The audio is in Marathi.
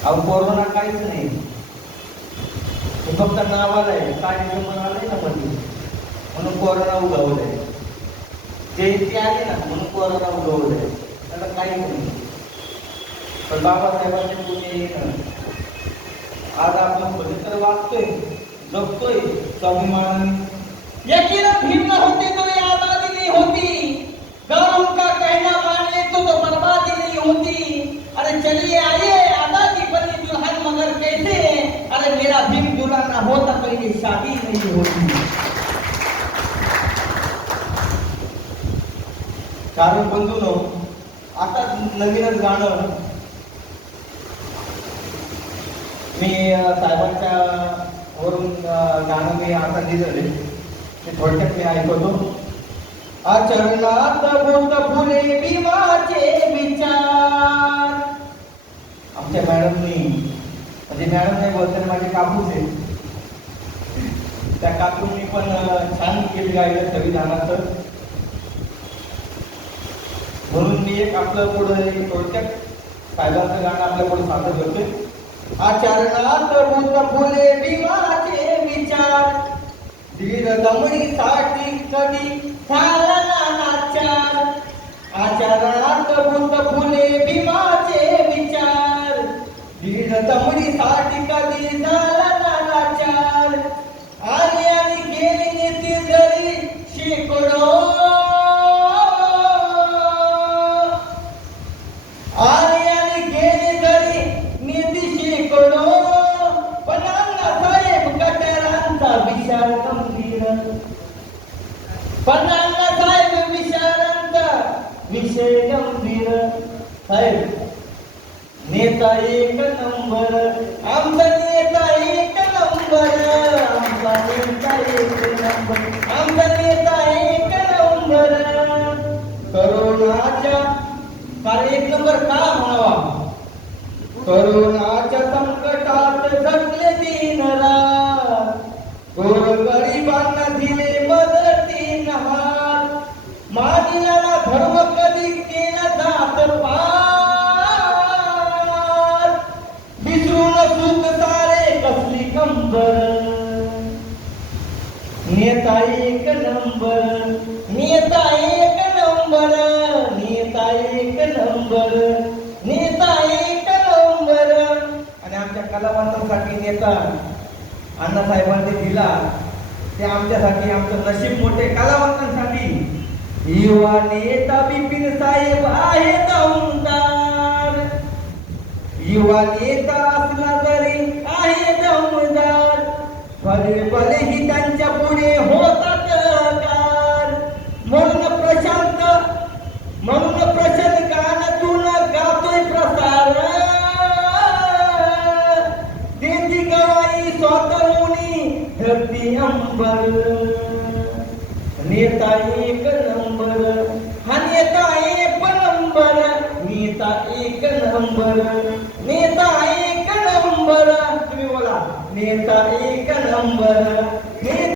अहो कोरोना काहीच नाही, फक्त नावाला आहे, कार्यक्रम आलाय ना मध्ये म्हणून कोरोना उगवलाय, जयंती आली ना म्हणून कोरोना उगवलाय, त्याला काही नाही. पण बाबासाहेबांचे पुणे आज आपण पवित्र वागतोय, जगतोय स्वाभिमानाने. यकीनन भीम न होती तो ये आबादी नहीं होती, गौरव का कहना मान ले तो बर्बादी नहीं होती. अरे चलिए आइए आजादी बनी दुल्हन मगर कैसे, अरे मेरा भीम दुल्हा ना होता तो ये शादी नहीं होती. कारण बंधूनो, आता नवीनच गाणं मी साहेबांच्या वरून गाणं मी आता दिलेले ते थोडक्यात मी ऐकवतो. आचरणात बोलत फुले भीमाचे विचार. आमच्या मॅडमनी, म्हणजे मॅडम नाही बोलताना माझे काकूच आहे, त्या काकूंनी पण छान गीत गायलं संविधानाचं. म्हणून मी एक आपलं पुढे थोडक्यात साहेबांचं गाणं आपल्या पुढे सादर करतोय. आचरणात बोलत फुले भीमाचे विचार, धीर दमडीसाठी कधी झाला ना नाचार. आचरणात बोलत फुले भीमाचे विचार, धीर दमडीसाठी कधी झाला ना नाचार. आली आणि गेली नेते घरी शेकडो, आली आणि गेली घरी नेते शेकडो, पण अण्णासाहेब गटारांचा विचार गंभीर, पण अण्णासाहेब विचारांचा विषय गंभीर. साहेब नेता एक नंबर, आमचा नेता एक नंबर, आमचा नेता एक नंबर, आमचा नेता एक नंबर. करोनाच्या कारण एक नंबर का म्हणावा, करोनाच्या संकटात जगले दिन रात, गोरगरिबांना दिले मदतीन हात. मादिलाला धर्म कधी केला जात पार, विसरून सुख सारे कसली कंबर. नेता एक नंबर, नेता एक नंबर, नेता एक नंबर, नेता एक नंबर. आणि आमच्या कलावंतांसाठी नेता अण्णासाहेबांनी दिला, ते आमच्यासाठी आमचं नशीब मोठे. कलावंतांसाठी युवा नेता बिपिन साहेब आहे दमदार, युवा नेता असला तरी आहे दमदार. भले भलेही त्यांच्या पुढे होतात कार, म्हणून प्रशांत गाण्यातून गातोय प्रसार. देती गवाई स्वतःहूनी धरती अंबर. नेता एक नंबर, हा नेता एक नंबर, नेता एक नंबर, नेता एक नंबर. तुम्ही बोला नेता एक नंबर.